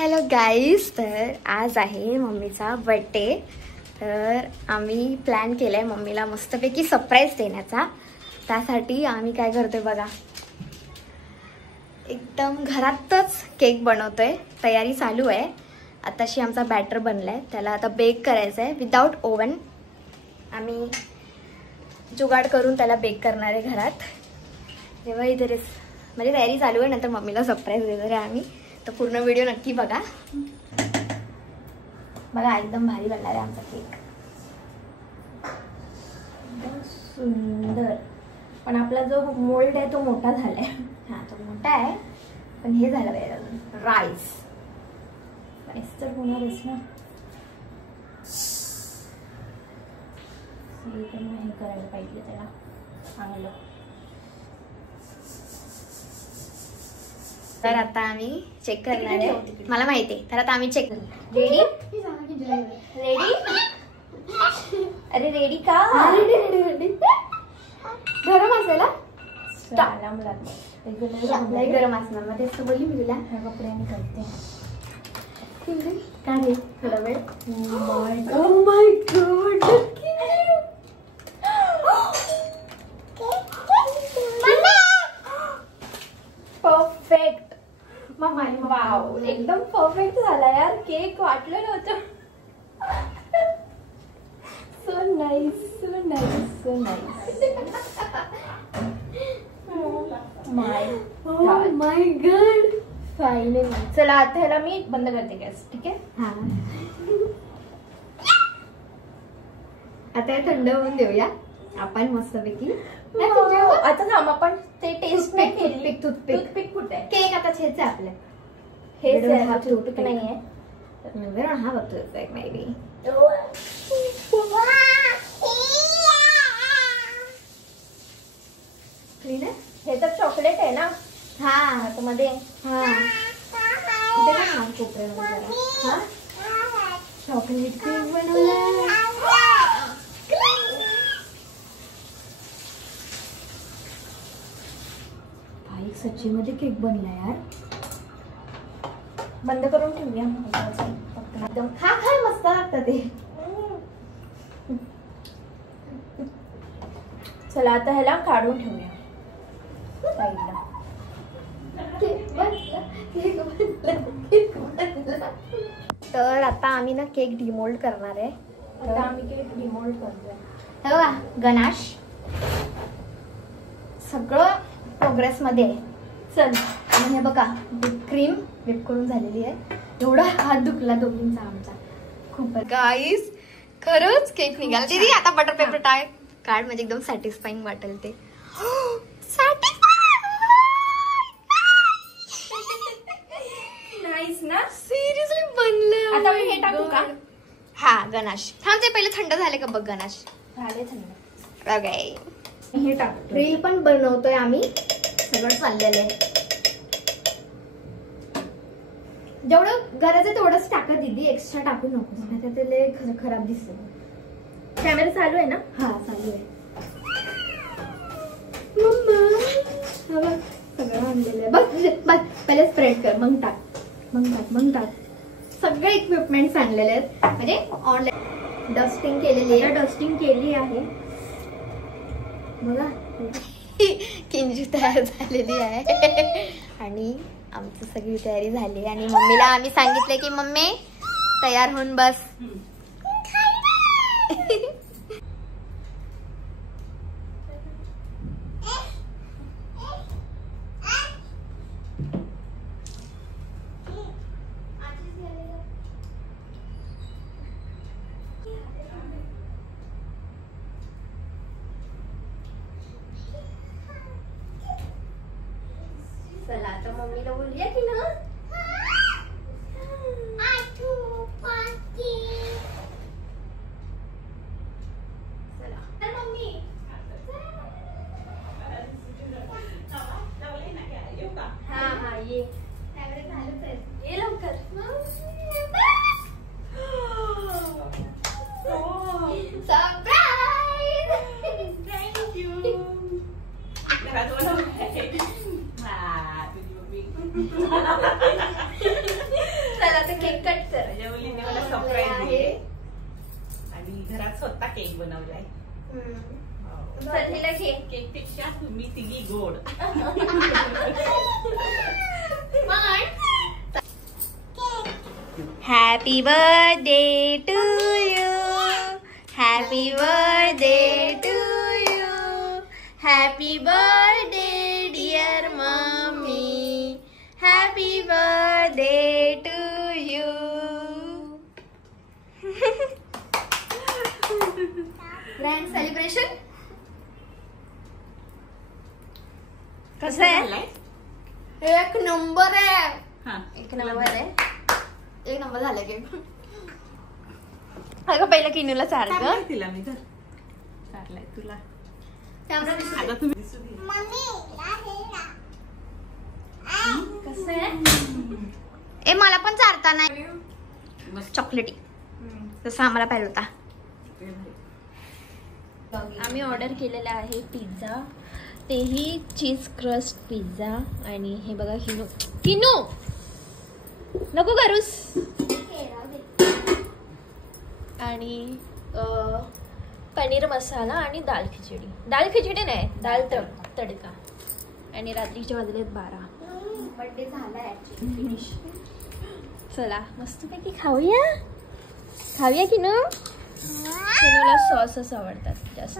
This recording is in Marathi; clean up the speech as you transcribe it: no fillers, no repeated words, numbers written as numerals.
हॅलो गाईज, तर आज आहे मम्मीचा बर्थडे. तर आम्ही प्लॅन केलाय मम्मीला मस्तपैकी सरप्राईज देण्याचा. त्यासाठी आम्ही काय करतोय बघा, एकदम घरातच केक बनवतोय. तयारी चालू आहे. आताशी आमचा बॅटर बनलाय, त्याला आता बेक करायचं आहे विदाउट ओव्हन. आम्ही जुगाड करून त्याला बेक करणार आहे घरात. तेव्हा इथे म्हणजे तयारी चालू आहे. नंतर मम्मीला सरप्राईज देणार आहे आम्ही. तर पूर्ण व्हिडिओ नक्की बघा. बघा एकदम भारी बनणार आहे आमचा केक, एकदम सुंदर. पण आपला जो मोल्ड आहे तो मोठा झालाय. हा तो मोठा आहे, पण हे झालं पाहिजे अजून राईस. राईस तर होणारच ना. हे करायला पाहिजे त्याला चांगलं. तर आता आम्ही चेक करणार आहे. मला माहिती आहे. तर आता आम्ही चेक करणार. Ready ready. अरे रेडी का? Ready ready. गरम असेल गरम असणार. मग तेच बोलली मी तुला. कपड्याने करते काय रे थोडा वेळ. Oh my god, perfect. Wow, एकदम परफेक्ट झाला यार केक. वाटलं नव्हतं. So nice, so nice, so nice. My god, finally. चला आता ह्याला मी बंद करते गॅस. ठीक आहे. हा, आता हे थंड होऊन देऊया आपण मस्तपैकी. आता थांब, आपण ते टेस्ट नाही केली. टूथपिक कुठे आहे? केक आता हेच आहे आपलं. हे टूथपिक नाहीये. We don't have a toothpick maybe. हे तर चॉकलेट आहे ना. हा आतमध्ये. हा चॉकलेट केक बनवला. सच्ची मध्ये केक बनला यार. बंद करून ठेवूया एकदम. खा खा, मस्त लागतं ते. चला आता ह्याला काढून ठेवूया साईडला. तर आता आम्ही ना केक डिमोल्ड करणार आहे. आता आम्ही केक डिमोल्ड करतोय. हे बघा गणाश, सगळं प्रोग्रेस मध्ये आहे. चल, आणि हे बघा क्रीम व्हिप करून झालेली आहे. एवढा हात दुखला दोघींचा आमचा खूप. गाईस खरंच केक निघाला. दीदी आता बटर पेपर काढ, म्हणजे एकदम सॅटिस्फाईंग वाटेल ते. नाईस ना, सिरियसली बनलं. आता मी हे टाकू का? हा गणाश थांब, ते पहिले थंड झाले का बघ. गणाश झाले थंड. ओके, हे टाक. रील पण बनवतोय आम्ही, सगळं चाललेलं आहे. जेवढं गरज आहे तेवढंच टाका दीदी, एक्स्ट्रा टाकू नको. नाही तर ते खराब दिसत. कॅमेरा चालू आहे ना? हा चालू आहे. सगळं आणलेलं आहे. बस पहिले स्प्रेड कर, मग टाक. सगळे इक्विपमेंट्स आणलेले आहेत. म्हणजे ऑनलाईन डस्टिंग केलेली आहे. डस्टिंग केली आहे बघा. किंजू तयार झालेली आहे आणि आमची सगळी तयारी झाली. आणि मम्मीला आम्ही सांगितले की मम्मी तयार होऊन बस. चला आता मम्मीला बोलूया की ना. चला मम्मी. हा हा ये. झालंच आहे. ये लवकर. सरप्राईज. थँक्यू. बनवलाय. सध्याला घे. केक पेक्षा तुम्ही तिघी गोड. Happy birthday to you. Happy birthday to you. Happy birthday dear mummy. Happy birthday to you. Grand celebration कसं आहे? एक नंबर आहे. एक नंबर आहे. एक नंबर झालं की अगं पहिलं किनूला चाललं तिला मी तर चाललाय तुला. कसं आहे? ए मला पण चालता नाही. चॉकलेटी जसं आम्हाला पाहिजे होता. आम्ही ऑर्डर केलेला आहे पिझ्झा, तेही चीज क्रस्ट पिझ्झा. आणि हे बघा किनू किनू नको करूस. आणि पनीर मसाला आणि दाल खिचडी. दाल खिचडी नाही, दाल तडका. आणि रात्रीचे वाजलेत 12. बर्थडे झाला फिनिश. चला मस्तपैकी खाऊया. खाऊया किनू. किनूला सॉसच आवडतात जास्त.